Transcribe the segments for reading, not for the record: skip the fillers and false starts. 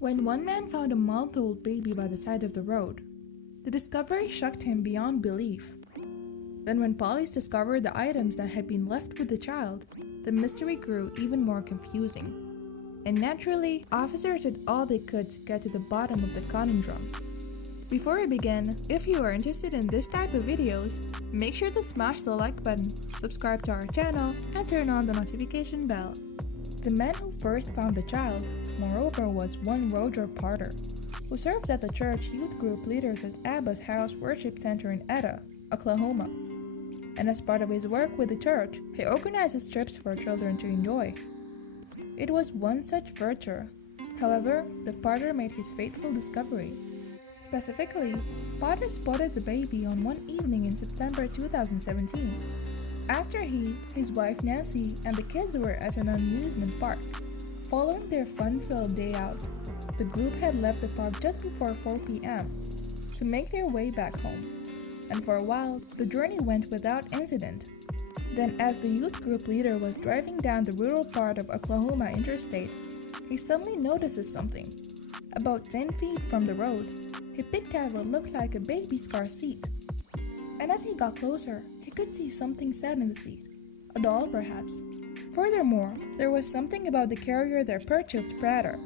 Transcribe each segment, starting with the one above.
When one man found a month-old baby by the side of the road, the discovery shocked him beyond belief. Then when police discovered the items that had been left with the child, the mystery grew even more confusing. And naturally, officers did all they could to get to the bottom of the conundrum. Before we begin, if you are interested in this type of videos, make sure to smash the like button, subscribe to our channel, and turn on the notification bell. The man who first found the child, moreover, was one Roger Potter, who served as the church youth group leaders at Abba's House Worship Center in Etta, Oklahoma. And as part of his work with the church, he organizes trips for children to enjoy. It was one such venture, however, that Potter made his fateful discovery. Specifically, Potter spotted the baby on one evening in September 2017, after he, his wife Nancy, and the kids were at an amusement park. Following their fun-filled day out, the group had left the park just before 4 p.m. to make their way back home, and for a while, the journey went without incident. Then, as the youth group leader was driving down the rural part of Oklahoma interstate, he suddenly notices something. About 10 feet from the road, he picked out what looked like a baby's car seat. And as he got closer, he could see something set in the seat. A doll, perhaps. Furthermore, there was something about the carrier that perturbed Prater.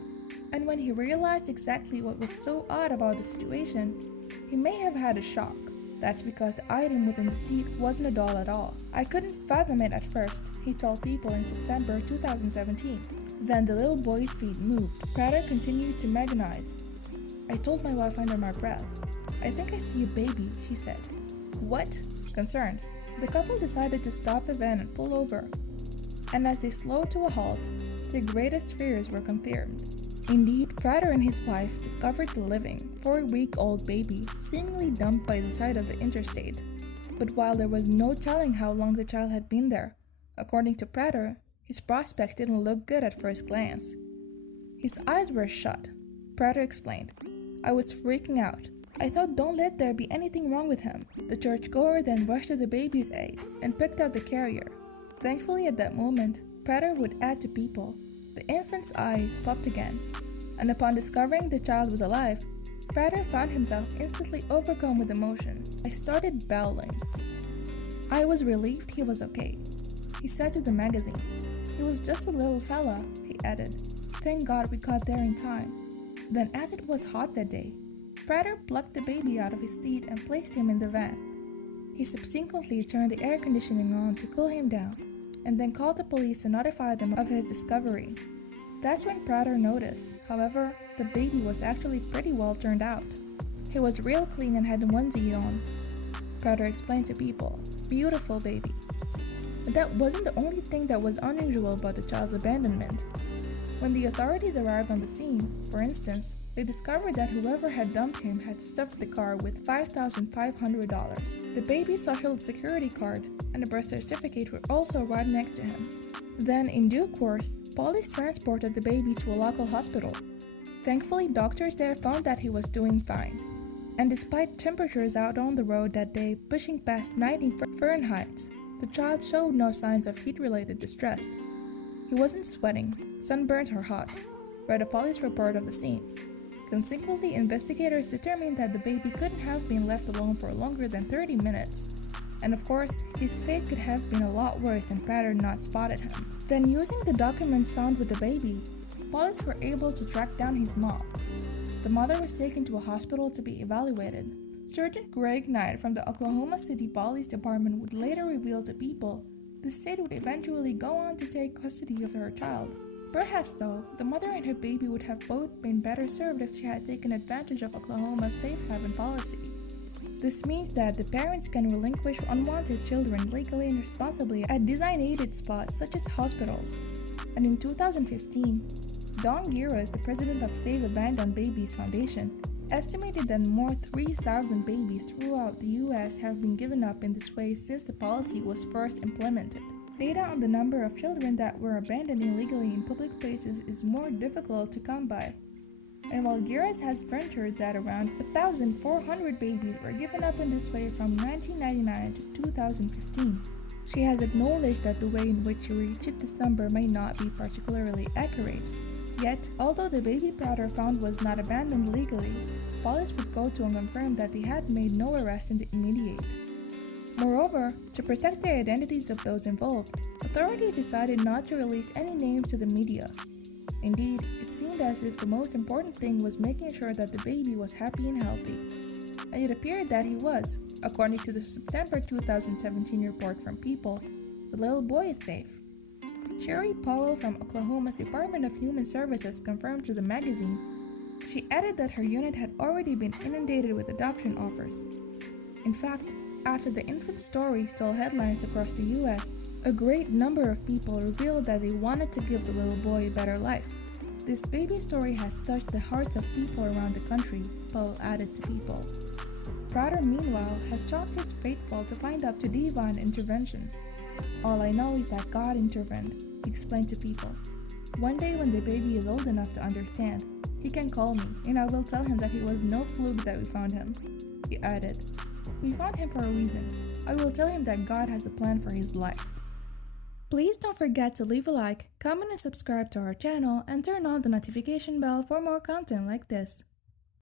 And when he realized exactly what was so odd about the situation, he may have had a shock. That's because the item within the seat wasn't a doll at all. I couldn't fathom it at first, he told People in September 2017. Then the little boy's feet moved. Prater continued to agonize. I told my wife under my breath, "I think I see a baby," she said. "What?" Concerned, the couple decided to stop the van and pull over. And as they slowed to a halt, their greatest fears were confirmed. Indeed, Prater and his wife discovered the living, 4-week-old baby seemingly dumped by the side of the interstate. But while there was no telling how long the child had been there, according to Prater, his prospects didn't look good at first glance. His eyes were shut. Prater explained, "I was freaking out. I thought, don't let there be anything wrong with him." The churchgoer then rushed to the baby's aid and picked out the carrier. Thankfully, at that moment, Prater would add to People. The infant's eyes popped again, and upon discovering the child was alive, Prater found himself instantly overcome with emotion. "I started bawling. I was relieved he was okay," he said to the magazine. "He was just a little fella," he added. "Thank God we got there in time." Then, as it was hot that day, Prater plucked the baby out of his seat and placed him in the van. He subsequently turned the air conditioning on to cool him down, and then called the police to notify them of his discovery. That's when Prater noticed, however, the baby was actually pretty well turned out. He was real clean and had a onesie on. Prater explained to People, "Beautiful baby." But that wasn't the only thing that was unusual about the child's abandonment. When the authorities arrived on the scene, for instance, they discovered that whoever had dumped him had stuffed the car with $5,500. The baby's social security card and a birth certificate were also right next to him. Then, in due course, police transported the baby to a local hospital. Thankfully, doctors there found that he was doing fine. And despite temperatures out on the road that day pushing past 90 Fahrenheit, the child showed no signs of heat-related distress. He wasn't sweating, sunburned or hot, read a police report of the scene. Consequently, investigators determined that the baby couldn't have been left alone for longer than 30 minutes. And of course, his fate could have been a lot worse than Prater not spotted him. Then, using the documents found with the baby, police were able to track down his mom. The mother was taken to a hospital to be evaluated. Sergeant Greg Knight from the Oklahoma City Police Department would later reveal to People the state would eventually go on to take custody of her child. Perhaps, though, the mother and her baby would have both been better served if she had taken advantage of Oklahoma's safe haven policy. This means that the parents can relinquish unwanted children legally and responsibly at designated spots such as hospitals. And in 2015, Don Giras, the president of Save Abandoned Babies Foundation, estimated that more 3,000 babies throughout the U.S. have been given up in this way since the policy was first implemented. Data on the number of children that were abandoned illegally in public places is more difficult to come by. And while Giras has ventured that around 1,400 babies were given up in this way from 1999 to 2015, she has acknowledged that the way in which she reached this number may not be particularly accurate. Yet, although the baby Prater found was not abandoned legally, police would go to and confirm that they had made no arrest in the immediate. Moreover, to protect the identities of those involved, authorities decided not to release any names to the media. Indeed, it seemed as if the most important thing was making sure that the baby was happy and healthy. And it appeared that he was. According to the September 2017 report from People, the little boy is safe. Sherry Powell from Oklahoma's Department of Human Services confirmed to the magazine. She added that her unit had already been inundated with adoption offers. In fact, after the infant story stole headlines across the US, a great number of people revealed that they wanted to give the little boy a better life. This baby story has touched the hearts of people around the country, Powell added to People. Prater, meanwhile, has chalked his fateful to find up to divine intervention. All I know is that God intervened, he explained to People. One day when the baby is old enough to understand, he can call me and I will tell him that it was no fluke that we found him. He added, "We found him for a reason. I will tell him that God has a plan for his life." Please don't forget to leave a like, comment and subscribe to our channel and turn on the notification bell for more content like this.